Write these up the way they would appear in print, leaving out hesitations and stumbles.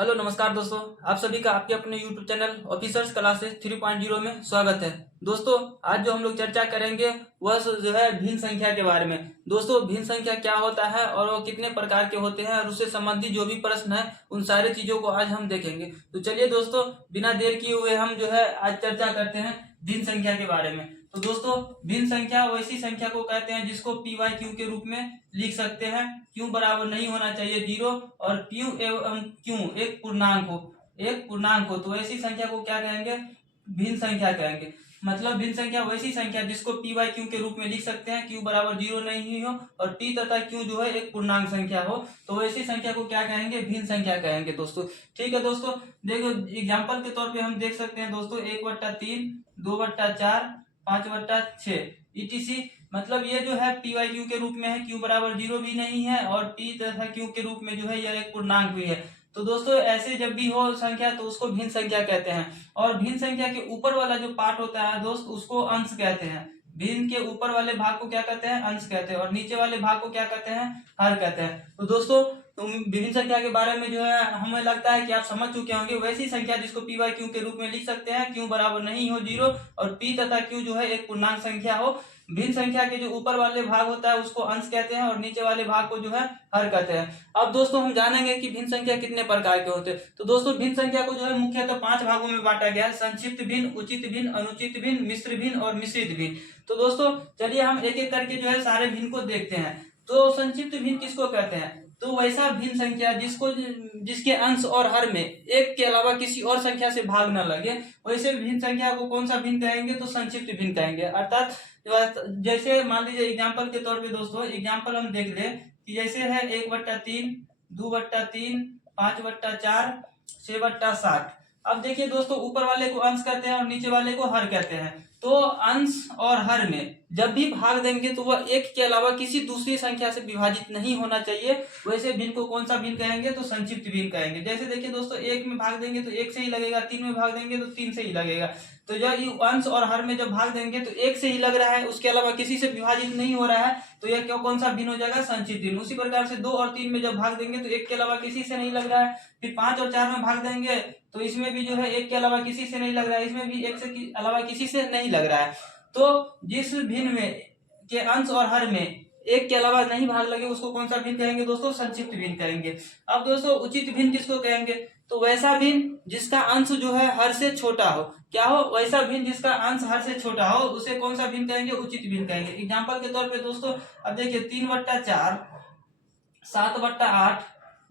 Hello नमस्कार दोस्तों। आप सभी का आपके अपने YouTube चैनल ऑफिसर्स क्लासेस 3.0 में स्वागत है। दोस्तों आज जो हम लोग चर्चा करेंगे वह जो है भिन्न संख्या के बारे में। दोस्तों भिन्न संख्या क्या होता है और वो कितने प्रकार के होते हैं और उससे संबंधित जो भी प्रश्न है उन सारे चीजों को आज हम देखेंगे। तो चलिए दोस्तों बिना देर किए हुए हम जो है आज चर्चा करते हैं भिन्न संख्या के बारे में। तो दोस्तों भिन्न संख्या वैसी संख्या को कहते हैं जिसको पी वाई क्यू के रूप में लिख सकते हैं। क्यों बराबर नहीं होना चाहिए जीरो और क्यू एवं क्यू एक पूर्णांक हो तो ऐसी संख्या को क्या कहेंगे, भिन्न संख्या कहेंगे। मतलब भिन्न संख्या वैसी संख्या जिसको पी वाई क्यू के रूप में लिख सकते हैं, क्यू बराबर जीरो नहीं हो और पी तथा क्यू जो है एक पूर्णांक संख्या हो तो ऐसी संख्या को क्या कहेंगे, भिन्न संख्या कहेंगे दोस्तों। ठीक है दोस्तों, देखो एग्जाम्पल के तौर पे हम देख सकते हैं दोस्तों 1/3, 2/4, 5/6 ETC। मतलब ये जो है पी वाई क्यू के रूप में है, क्यू बराबर जीरो भी नहीं है और पी तथा क्यू के रूप में जो है यह एक पूर्णांक भी है। तो दोस्तों ऐसे जब भी हो संख्या तो उसको भिन्न संख्या कहते हैं। और भिन्न संख्या के ऊपर वाला जो पार्ट होता है दोस्त उसको अंश कहते हैं। भिन्न के ऊपर वाले भाग को क्या कहते हैं, अंश कहते हैं और नीचे वाले भाग को क्या कहते हैं, हर कहते हैं। तो दोस्तों विभिन्न संख्या के बारे में जो है हमें लगता है कि आप समझ चुके होंगे। वैसी संख्या जिसको पी वाई क्यू के रूप में लिख सकते हैं, क्यू बराबर नहीं हो जीरो और पी तथा क्यू जो है एक पूर्णांक संख्या हो। भिन्न संख्या के जो ऊपर वाले भाग होता है उसको अंश कहते हैं और नीचे वाले भाग को जो है हर कहते हैं। अब दोस्तों हम जानेंगे कि भिन्न संख्या कितने प्रकार के होते हैं। तो दोस्तों भिन्न संख्या को जो है मुख्यतः 5 भागों में बांटा गया है, संक्षिप्त भिन्न, उचित भिन्न, अनुचित भिन्न, मिश्र भिन्न और मिश्रित भिन्न। तो दोस्तों चलिए हम एक एक करके जो है सारे भिन्न को देखते हैं। तो संक्षिप्त भिन्न किसको कहते हैं, तो वैसा भिन्न संख्या जिसके अंश और हर में एक के अलावा किसी और संख्या से भाग न लगे, वैसे भिन्न संख्या को कौन सा भिन्न कहेंगे, तो संक्षिप्त भिन्न कहेंगे। अर्थात जैसे मान लीजिए एग्जाम्पल के तौर पे दोस्तों एग्जाम्पल हम देख ले कि जैसे है 1/3, 2/3, 5/4, 6/7। अब देखिए दोस्तों ऊपर वाले को अंश कहते हैं और नीचे वाले को हर कहते हैं। तो अंश और हर में जब भी भाग देंगे तो वह एक के अलावा किसी दूसरी संख्या से विभाजित नहीं होना चाहिए। वैसे भिन्न को कौन सा भिन्न कहेंगे, तो संक्षिप्त भिन्न कहेंगे। जैसे देखिए दोस्तों एक में भाग देंगे तो एक से ही लगेगा, 3 में भाग देंगे तो 3 से ही लगेगा। तो जब अंश और हर में जब भाग देंगे तो एक से ही लग रहा है, उसके अलावा किसी से विभाजित नहीं हो रहा है, तो यह क्यों कौन सा भिन्न हो जाएगा, संक्षिप्त भिन्न। उसी प्रकार से 2 और 3 में जब भाग देंगे तो एक के अलावा किसी से नहीं लग रहा है। फिर 5 और 4 में भाग देंगे तो इसमें भी जो है एक के अलावा किसी से नहीं लग रहा है, इसमें भी एक से अलावा किसी से नहीं लग रहा है। तो जिस भिन्न में के अंश और हर में एक के अलावा नहीं भाग लगे उसको कौन सा भिन्न कहेंगे दोस्तों, संक्षिप्त भिन्न कहेंगे। अब दोस्तों उचित भिन्न किसको कहेंगे, तो वैसा भिन्न जिसका अंश जो है हर से छोटा हो। क्या हो, वैसा भिन्न जिसका अंश हर से छोटा हो उसे कौन सा भिन्न कहेंगे, उचित भिन्न कहेंगे। एग्जाम्पल के तौर पे दोस्तों अब देखिए 3/4, 7/8,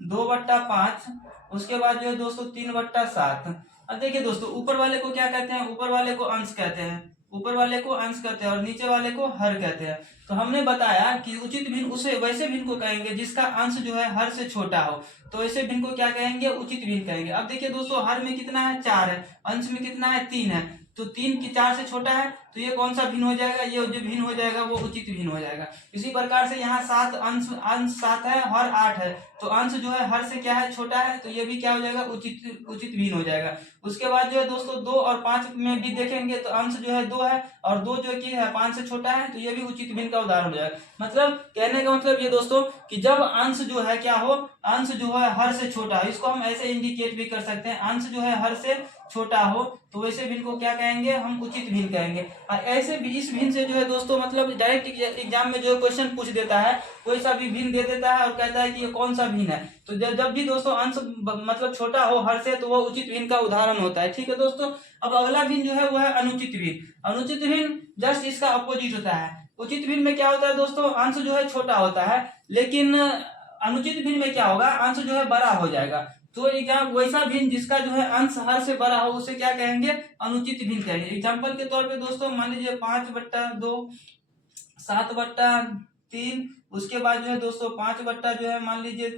2/5, उसके बाद जो है दोस्तों 3/7। अब देखिए दोस्तों ऊपर वाले को क्या कहते हैं, ऊपर वाले को अंश कहते हैं, ऊपर वाले को अंश कहते हैं और नीचे वाले को हर कहते हैं। तो हमने बताया कि उचित भिन्न उसे वैसे भिन्न को कहेंगे जिसका अंश जो है हर से छोटा हो, तो ऐसे भिन्न को क्या कहेंगे, उचित भिन्न कहेंगे। अब देखिए दोस्तों हर में कितना है, 4 है, अंश में कितना है, 3 है, तो 3 की 4 से छोटा है तो ये कौन सा भिन्न हो जाएगा, ये जो भिन्न हो जाएगा वो उचित भिन्न हो जाएगा। इसी प्रकार से यहाँ 7 अंश 7 है, हर 8 है, तो अंश जो है हर से क्या है, छोटा है, तो ये भी क्या हो जाएगा, उचित भिन्न हो जाएगा। उसके बाद जो है दोस्तों 2 और 5 में भी देखेंगे तो अंश जो है 2 है और 2 जो कि है 5 से छोटा है, तो ये भी उचित भिन्न का उदाहरण हो जाएगा। मतलब कहने का मतलब ये दोस्तों कि जब अंश जो है क्या हो, अंश जो है हर से छोटा हो, इसको हम ऐसे इंडिकेट भी कर सकते हैं, अंश जो है हर से छोटा हो तो वैसे भिन्न को क्या कहेंगे, हम उचित भिन्न कहेंगे। और ऐसे भी इस भिन्न से जो है दोस्तों मतलब डायरेक्ट एग्जाम में जो क्वेश्चन पूछ देता है, कोई सा भी भिन्न दे देता है और कहता है कि ये कौन सा भिन्न है। तो जब भी दोस्तों अंश मतलब छोटा हो हर से तो वह उचित भिन्न का उदाहरण होता है। ठीक है दोस्तों, अब अगला भिन्न जो है वह है अनुचित भिन्न। अनुचित भिन्न जस्ट इसका अपोजिट होता है। उचित भिन्न में क्या होता है दोस्तों, अंश जो है छोटा होता है, लेकिन अनुचित भिन्न में क्या होगा, अंश जो है बड़ा हो जाएगा। तो वैसा भिन्न जिसका जो है अंश हर से बड़ा हो उसे क्या कहेंगे, अनुचित भिन्न कहेंगे। एग्जाम्पल के तौर पे दोस्तों मान लीजिए 5/2, 7/3, उसके बाद जो है दोस्तों 5 जो है मान लीजिए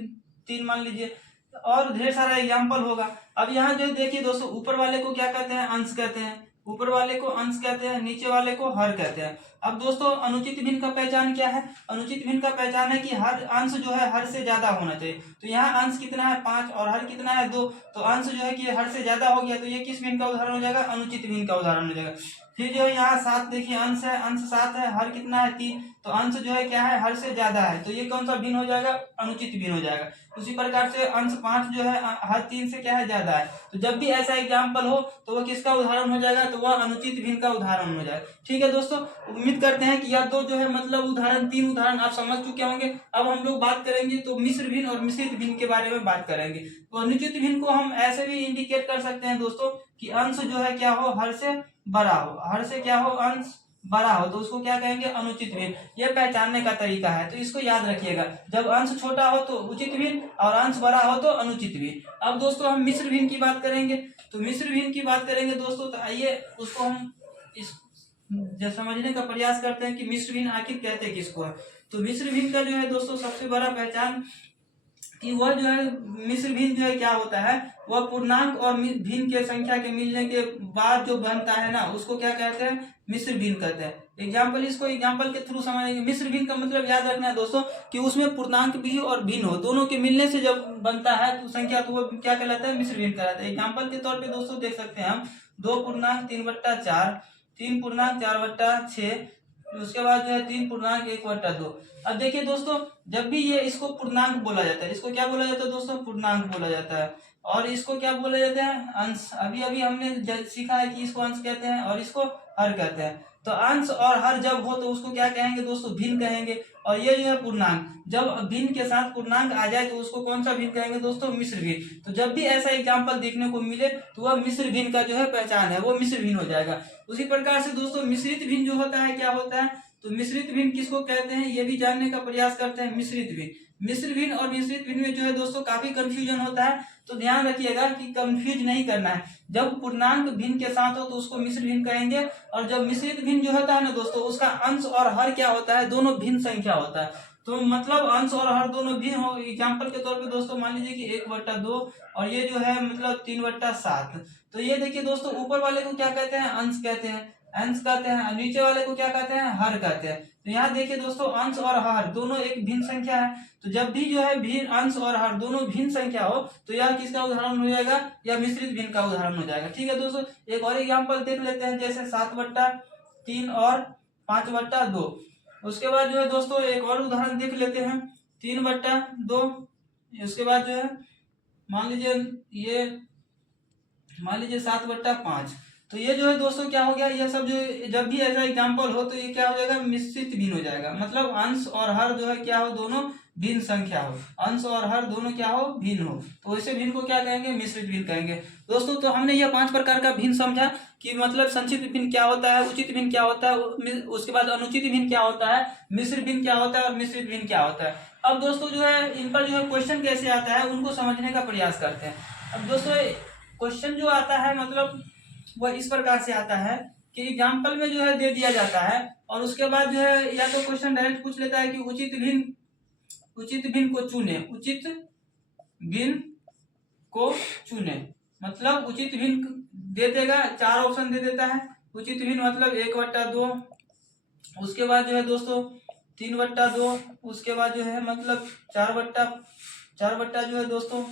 3 मान लीजिए, और ढेर सारा एग्जाम्पल होगा। अब यहाँ जो देखिए दोस्तों ऊपर वाले को क्या कहते हैं, अंश कहते हैं, ऊपर वाले को अंश कहते हैं, नीचे वाले को हर कहते हैं। अब दोस्तों अनुचित भिन्न का पहचान क्या है, अनुचित भिन्न का पहचान है कि हर अंश जो है हर से ज्यादा होना चाहिए। तो यहाँ अंश कितना है 5 और हर कितना है 2, तो अंश जो है कि हर से ज्यादा हो गया तो ये किस भिन्न का उदाहरण हो जाएगा, अनुचित भिन्न का उदाहरण हो जाएगा। फिर जो है यहाँ 7 देखिए अंश है, अंश 7 है, हर कितना है 3, तो अंश जो है क्या है, हर से ज्यादा है, तो ये कौन सा भिन्न हो जाएगा, अनुचित भिन्न हो जाएगा। उसी प्रकार से अंश 5 जो है हर 3 से क्या है, ज्यादा है, तो जब भी ऐसा एग्जाम्पल हो तो वह किसका उदाहरण हो जाएगा, तो वह अनुचित भिन्न का उदाहरण हो जाएगा। ठीक है दोस्तों, उम्मीद करते हैं कि यह दो जो है मतलब उदाहरण, 3 उदाहरण आप समझ चुके होंगे। अब हम लोग बात करेंगे तो मिश्र भिन्न और मिश्रित भिन्न के बारे में बात करेंगे। तो अनुचित भिन्न को हम ऐसे भी इंडिकेट कर सकते हैं दोस्तों कि अंश जो है क्या हो, हर से बड़ा हो, हर से क्या हो, अंश बड़ा हो, तो उसको क्या कहेंगे, अनुचित भिन्न। यह पहचानने का तरीका है, तो इसको याद रखिएगा। जब अंश छोटा हो तो उचित भिन्न और अंश बड़ा हो तो अनुचित भिन्न। अब दोस्तों हम मिश्र भिन्न की बात करेंगे। तो मिश्र भिन्न की बात करेंगे दोस्तों, तो आइए उसको हम इस समझने का प्रयास करते हैं कि मिश्र भिन्न आखिर कहते किसको है। तो मिश्र भिन्न का जो है दोस्तों सबसे बड़ा पहचान कि वह जो है मिश्र भिन्न जो है क्या होता है, वह पूर्णांक और भिन्न के संख्या के मिलने के बाद जो बनता है ना, उसको क्या कहते हैं, मिश्र भिन्न कहते हैं। एग्जाम्पल, इसको एग्जाम्पल के थ्रू समझेंगे। मिश्र भिन्न का मतलब याद रखना है दोस्तों कि उसमें पूर्णांक भी और भिन्न हो, दोनों के मिलने से जब बनता है तो संख्या, तो वो क्या कहलाता है, मिश्र भिन्न कहलाता है। एग्जाम्पल के तौर पर दोस्तों देख सकते हैं हम 2 पूर्णांक 3/4, 3 पूर्णांक 4/6, उसके बाद जो है 3 पूर्णांक 1/2। अब देखिए दोस्तों, जब भी ये इसको पूर्णांक बोला जाता है, इसको क्या बोला जाता है दोस्तों, पूर्णांक बोला जाता है। और इसको क्या बोला जाता है, अंश। अभी अभी हमने सीखा है कि इसको अंश कहते हैं और इसको हर कहते हैं। तो अंश और हर जब हो तो उसको क्या कहेंगे दोस्तों, भिन्न कहेंगे। और ये जो है पूर्णांक, जब भिन्न के साथ पूर्णांक आ जाए तो उसको कौन सा भिन्न कहेंगे दोस्तों, मिश्र भिन्न। तो जब भी ऐसा एग्जाम्पल देखने को मिले तो वह मिश्र भिन्न का जो है पहचान है, वो मिश्र भिन्न हो जाएगा। उसी प्रकार से दोस्तों मिश्रित भिन्न जो होता है क्या होता है, तो मिश्रित भिन्न किसको कहते हैं, ये भी जानने का प्रयास करते हैं। मिश्रित भिन्न, मिश्र भिन्न और मिश्रित भिन्न में जो है दोस्तों काफी कंफ्यूजन होता है, तो ध्यान रखिएगा कि कंफ्यूज नहीं करना है। जब पूर्णांक भिन्न के साथ हो तो उसको मिश्र भिन्न कहेंगे, और जब मिश्रित भिन्न जो होता है ना दोस्तों, उसका अंश और हर क्या होता है, दोनों भिन्न संख्या होता है। तो मतलब अंश और हर दोनों भिन्न हो। एग्जाम्पल के तौर पे दोस्तों मान लीजिए कि 1/2 और ये जो है मतलब 3/7। तो ये देखिए दोस्तों, ऊपर वाले को क्या कहते हैं, अंश कहते हैं, अंश कहते हैं, और नीचे वाले को क्या कहते हैं, हर कहते हैं। तो यहाँ देखिए दोस्तों, अंश और हर दोनों एक भिन्न संख्या है। तो जब भी जो है भिन्न, अंश और हर दोनों भिन्न संख्या हो तो यह किसका उदाहरण हो जाएगा, यह मिश्रित भिन्न का उदाहरण हो जाएगा। ठीक है दोस्तों, एक और एग्जाम्पल देख लेते हैं, जैसे 7/3 और 5/2। उसके बाद जो है दोस्तों एक और उदाहरण देख लेते हैं, 3/2। उसके बाद जो है मान लीजिए 7/5। तो ये जो है दोस्तों क्या हो गया, ये सब जो जब भी ऐसा एग्जाम्पल हो तो ये क्या हो जाएगा, मिश्रित भिन्न हो जाएगा। मतलब अंश और हर जो है क्या हो, दोनों भिन्न संख्या हो, अंश और हर दोनों क्या हो, भिन्न हो, तो ऐसे भिन्न को क्या कहेंगे, मिश्रित भिन्न कहेंगे। दोस्तों तो हमने ये 5 प्रकार का भिन्न समझा कि मतलब संचित भिन्न क्या होता है, उचित भिन्न क्या होता है, उसके बाद अनुचित भिन्न क्या होता है, मिश्र भिन्न क्या होता है और मिश्रित भिन्न क्या होता है। अब दोस्तों जो है इन पर जो है क्वेश्चन कैसे आता है उनको समझने का प्रयास करते हैं। अब दोस्तों क्वेश्चन जो आता है मतलब वह इस प्रकार से आता है कि एग्जाम्पल में जो है दे दिया जाता है, और उसके बाद जो है या तो क्वेश्चन डायरेक्ट पूछ लेता है कि उचित भिन्न को चुने, उचित भिन्न को चुने। मतलब उचित भिन्न दे देगा, 4 ऑप्शन दे देता है। उचित भिन्न मतलब 1/2, उसके बाद जो है दोस्तों 3/2, उसके बाद जो है मतलब 4 जो है दोस्तों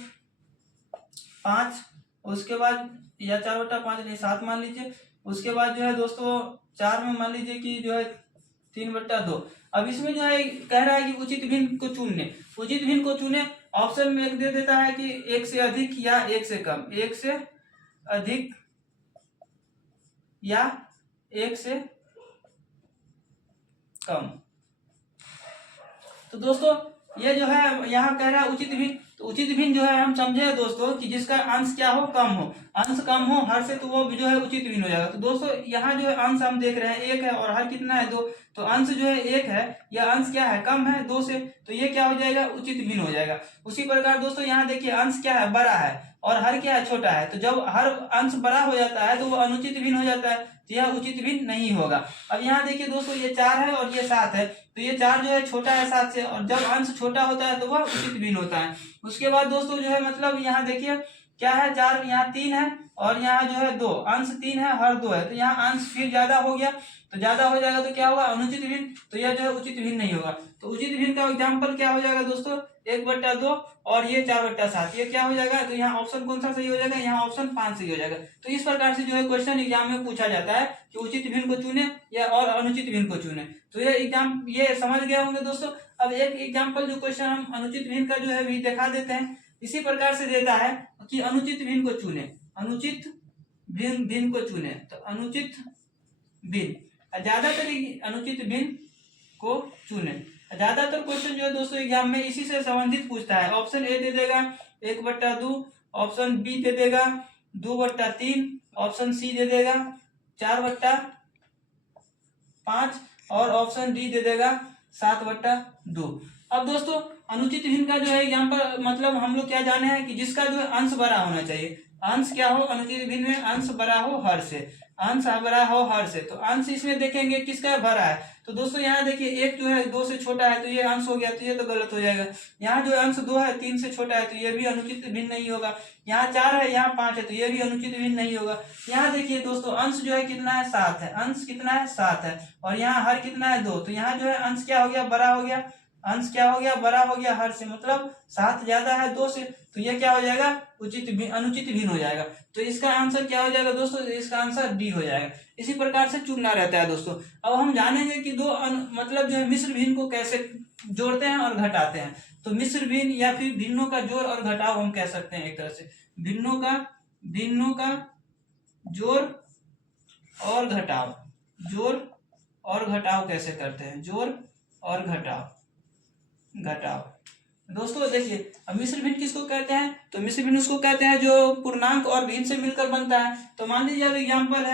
5, उसके बाद या 4/5 नहीं 7 मान लीजिए। उसके बाद जो है दोस्तों 4 में मान लीजिए कि जो है 3/2। अब इसमें जो है कह रहा है कि उचित भिन्न को चुनने, उचित भिन्न को चुने। ऑप्शन में एक दे देता है कि 1 से अधिक या 1 से कम, 1 से अधिक या 1 से कम। तो दोस्तों ये जो है यहाँ कह रहा है उचित भिन्न, तो उचित भिन्न जो है हम समझे दोस्तों कि जिसका अंश क्या हो, कम हो, अंश कम हो हर से, तो वो जो है उचित भिन्न हो जाएगा। तो दोस्तों यहाँ जो है अंश हम देख रहे हैं 1 है और हर कितना है 2, तो अंश जो है 1 है, यह अंश क्या है, कम है 2 से, तो ये क्या हो जाएगा, उचित भिन्न हो जाएगा। उसी प्रकार दोस्तों यहाँ देखिए अंश क्या है, बड़ा है और हर क्या है, छोटा है। तो जब हर अंश बड़ा हो जाता है तो वो अनुचित भिन्न हो जाता है, तो यह उचित भिन्न नहीं होगा। अब यहाँ देखिए दोस्तों ये 4 है और ये 7 है, तो ये 4 जो है छोटा है 7 से, और जब अंश छोटा होता है तो वह उचित भिन्न होता है। उसके बाद दोस्तों जो है मतलब यहाँ देखिए क्या है 4, यहाँ 3 है और यहाँ जो है 2, अंश 3 है, हर 2 है, तो यहाँ अंश फिर ज्यादा हो गया, तो ज्यादा हो जाएगा तो क्या होगा अनुचित भिन्न, तो यह जो है उचित भिन्न नहीं होगा। तो उचित भिन्न का एग्जाम्पल क्या हो जाएगा दोस्तों 1/2 और ये 4/7, ये क्या हो जाएगा, तो यहाँ ऑप्शन कौन सा सही हो जाएगा, यहाँ ऑप्शन 5 सही हो जाएगा। तो इस प्रकार से जो है क्वेश्चन एग्जाम में पूछा जाता है कि उचित भिन्न को चुने या और अनुचित भिन्न को चुने। तो ये एग्जाम ये समझ गए होंगे दोस्तों। अब एक एग्जाम्पल जो क्वेश्चन हम अनुचित भिन्न का जो है भी दिखा देते हैं, इसी प्रकार से देता है कि अनुचित भिन्न को चुने, अनुचित भिन्न को चुने। तो अनुचित भिन्न, ज्यादातर अनुचित भिन्न को चुने। ज्यादातर क्वेश्चन जो है दोस्तों एग्जाम में इसी से संबंधित पूछता है। ऑप्शन ए दे देगा 1/2, ऑप्शन बी दे देगा 2/3, ऑप्शन सी दे देगा 4/5 और ऑप्शन डी दे देगा 7/2। अब दोस्तों अनुचित भिन्न का जो है एग्जाम्पल मतलब हम लोग क्या जाने हैं कि जिसका जो है अंश बड़ा होना चाहिए। अंश क्या हो अनुचित भिन्न में, अंश बड़ा हो हर से, अंश बड़ा हो हर से। तो अंश इसमें देखेंगे किसका बड़ा है, तो दोस्तों यहाँ देखिए एक जो है 2 से छोटा है तो ये अंश हो गया, तो ये तो गलत हो जाएगा। यहाँ जो अंश 2 है 3 से छोटा है तो ये भी अनुचित भिन्न नहीं होगा। यहाँ 4 है यहाँ 5 है तो ये भी अनुचित भिन्न नहीं होगा। यहाँ देखिए दोस्तों अंश जो है कितना है 7 है, अंश कितना है 7 है और यहाँ हर कितना है 2, तो यहाँ जो है अंश क्या हो गया बड़ा हो गया, अंश क्या हो गया बड़ा हो गया हर से, मतलब 7 ज्यादा है 2 से, तो ये क्या हो जाएगा अनुचित भिन्न हो जाएगा। तो इसका आंसर क्या हो जाएगा दोस्तों, इसका आंसर डी हो जाएगा। इसी प्रकार से चुनना रहता है दोस्तों। अब हम जानेंगे कि मतलब जो है मिश्र भिन्न को कैसे जोड़ते हैं और घटाते हैं। तो मिश्र भिन्न या फिर भिन्नों का जोड़ और घटाव हम कह सकते हैं एक तरह से, भिन्नों का जोड़ और घटाव, जोड़ और घटाव कैसे करते हैं, जोड़ और घटाव दोस्तों देखिए अब मिश्र भिन्न किसको कहते हैं, तो मिश्र भिन्न उसको कहते हैं जो पूर्णांक और भिन्न से मिलकर बनता है। तो मान लीजिए अब एग्जाम्पल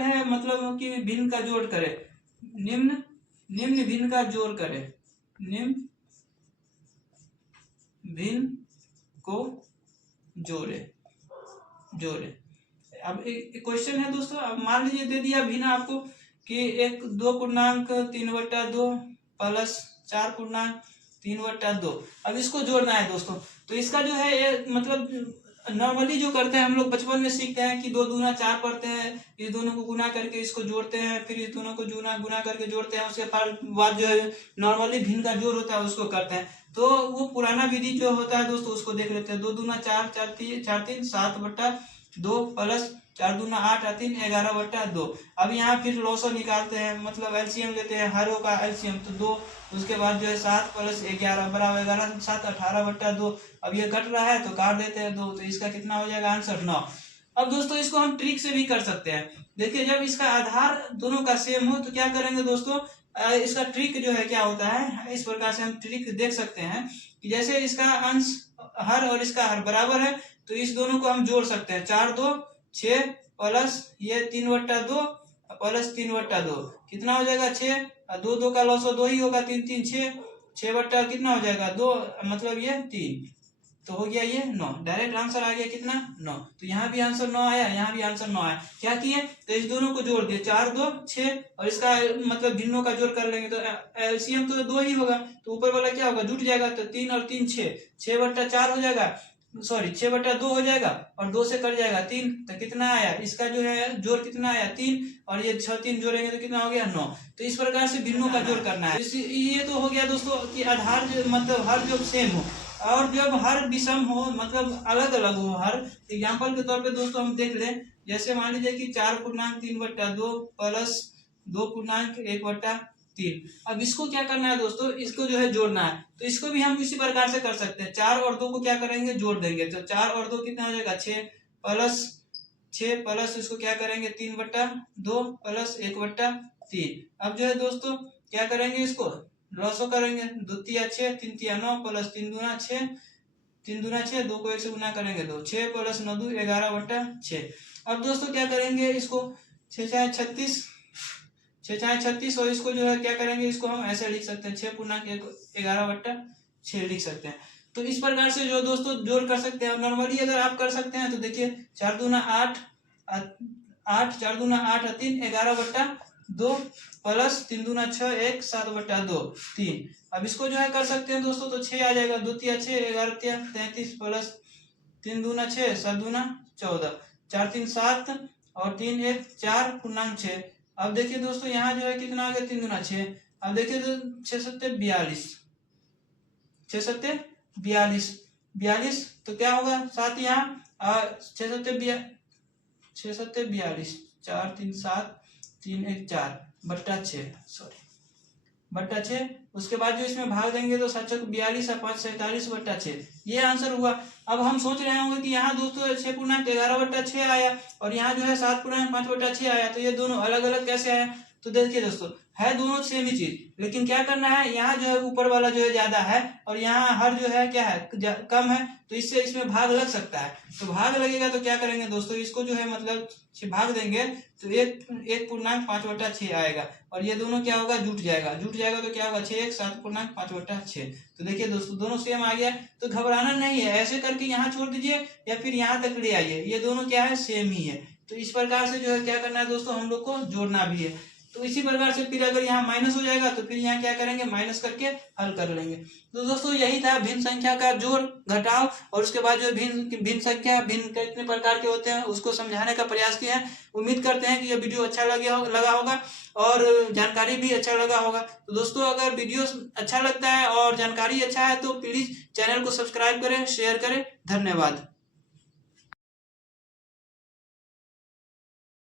है मतलब कि भिन्न का जोड़ करे, निम्न भिन्न का जोड़ करे, निम्न भिन्न को जोड़े। अब एक क्वेश्चन है दोस्तों, अब मान लीजिए दे दिया भिन्न आपको कि 2/3 प्लस 4/3/2। अब इसको जोड़ना है दोस्तों। तो इसका जो है ये मतलब नॉर्मली जो करते हैं हम लोग बचपन में सीखते हैं कि 2 दूना 4 पढ़ते हैं, इस दोनों को गुना करके इसको जोड़ते हैं, फिर इस दोनों को गुना करके जोड़ते हैं, उसके बाद जो है नॉर्मली भिन्न का जोड़ होता है उसको करते हैं। तो वो पुराना विधि जो होता है दोस्तों उसको देख लेते हैं। 2 दूना 4, 4 3 7/2 प्लस 4 दूना 8 और 3 11/2। अब यहाँ फिर लॉसो निकालते हैं, मतलब एलसीएम लेते हैं, हरों का एलसीएम, तो 2, उसके बाद जो है 7 प्लस 11 बराबर 11 7 18/2। अब ये कट रहा है तो काट देते हैं 2, तो इसका कितना हो जाएगा आंसर 9। अब दोस्तों इसको हम ट्रिक से भी कर सकते हैं। देखिए जब इसका आधार दोनों का सेम हो तो क्या करेंगे दोस्तों, इसका ट्रिक जो है क्या होता है, इस प्रकार से हम ट्रिक देख सकते हैं कि जैसे इसका अंश हर और इसका हर बराबर है तो इस दोनों को हम जोड़ सकते हैं। 4 2 6 प्लस ये 3/2 प्लस 3/2 कितना हो जाएगा 6, 2 2 का लॉस 2 ही होगा, 3 3 6 बट्टा कितना हो जाएगा 2, मतलब ये 3, तो हो गया ये 9। डायरेक्ट आंसर आ गया कितना 9। तो यहाँ भी आंसर 9 आया, यहाँ भी आंसर 9 आया। क्या किए तो इस दोनों को जोड़ दिए 4 2 6 और इसका मतलब भिन्नों का जोड़ कर लेंगे तो एलसीएम तो 2 ही होगा, तो ऊपर वाला क्या होगा जुट जाएगा, तो 3 और 3 6, 6/4 हो जाएगा, सॉरी 6/2 हो जाएगा और 2 से कट जाएगा 3, तो कितना आया इसका जो है जोड़ कितना आया 3 और ये 6 3 जोड़ेंगे तो कितना हो गया 9। तो इस प्रकार से भिन्नों का जोड़ करना है। ये तो हो गया दोस्तों कि आधार मतलब हर जो सेम हो और जब हर विषम हो मतलब अलग अलग हो हर। एग्जाम्पल के तौर पे दोस्तों हम देख लें, जैसे मान लीजिए कि 4/3/2 प्लस 2/1/3। अब इसको क्या करना है दोस्तों, इसको जो है जोड़ना है, तो इसको भी हम इसी प्रकार से कर सकते हैं। 4 और 2 को क्या करेंगे जोड़ देंगे, तो 4 और 2 कितना हो जाएगा 6 प्लस इसको क्या करेंगे 3/2 प्लस 1/3। अब जो है दोस्तों क्या करेंगे इसको लॉसो करेंगे, 2 3 6 3 3 9 प्लस 3 दूना 6 3 दूना 6, 2 को 1 से गुना करेंगे 2, 6 प्लस 9 2 11/6। अब दोस्तों क्या करेंगे इसको 6 6 36 6 6 36 और इसको जो है क्या करेंगे इसको हम ऐसे लिख सकते हैं 6/11/6 लिख सकते हैं। तो इस प्रकार से जो दोस्तों जोड़ कर सकते हैं। नॉर्मली अगर आप कर सकते हैं तो देखिए 4 दूना 8 4 दूना 8 और 3 11/2 प्लस 3 दूना 6 1 7/2 3। अब इसको जो है कर सकते हैं दोस्तों, तो 6 आ जाएगा, 2 3 6 11 33 प्लस 3 दूना 6, 7 दूना 14, 4 3 7 और 3 1 4 पूर्णांक 6। अब देखिए दोस्तों यहाँ जो है कितना आ गया, 3 दूना 6। अब देखिए तो 6 सत्ते 42, 6 सत्ते 42, 42 तो क्या होगा, साथ यहाँ 6 सत्ते 42, 4 3 7 3 1 4 बट्टा 6, सॉरी बट्टा 6। उसके बाद जो इसमें भाग देंगे तो 7 चौक 42 और 5 47 बट्टा 6, ये आंसर हुआ। अब हम सोच रहे होंगे कि यहाँ दोस्तों 6 पूर्णांक 11 बट्टा 6 आया और यहाँ जो है 7 पूर्णांक 5 बट्टा 6 आया, तो ये दोनों अलग अलग कैसे आया। तो देखिए दोस्तों है दोनों सेम ही चीज, लेकिन क्या करना है, यहाँ जो है ऊपर वाला जो है ज्यादा है और यहाँ हर जो है क्या है कम है, तो इससे इसमें भाग लग सकता है। तो भाग लगेगा तो क्या करेंगे दोस्तों, इसको जो है मतलब भाग देंगे तो एक पूर्णांक 5 बट्टा 6 आएगा और ये दोनों क्या होगा, जुट जाएगा तो क्या होगा 6 1 7 पूर्णांक 5 बट्टा 6। तो देखिए दोस्तों दोनों सेम आ गया, तो घबराना नहीं है, ऐसे करके यहाँ छोड़ दीजिए या फिर यहाँ तक ले आइए, ये दोनों क्या है सेम ही है। तो इस प्रकार से जो है क्या करना है दोस्तों, हम लोग को जोड़ना भी है। तो इसी प्रकार से फिर अगर यहाँ माइनस हो जाएगा तो फिर यहाँ क्या करेंगे, माइनस करके हल कर लेंगे। तो दोस्तों यही था भिन्न संख्या का जोड़ घटाव, और उसके बाद जो भिन्न संख्या भिन्न कितने प्रकार के होते हैं उसको समझाने का प्रयास किया है। उम्मीद करते हैं कि ये वीडियो अच्छा लगा होगा और जानकारी भी अच्छा लगा होगा। तो दोस्तों अगर वीडियो अच्छा लगता है और जानकारी अच्छा है तो प्लीज चैनल को सब्सक्राइब करें, शेयर करें। धन्यवाद।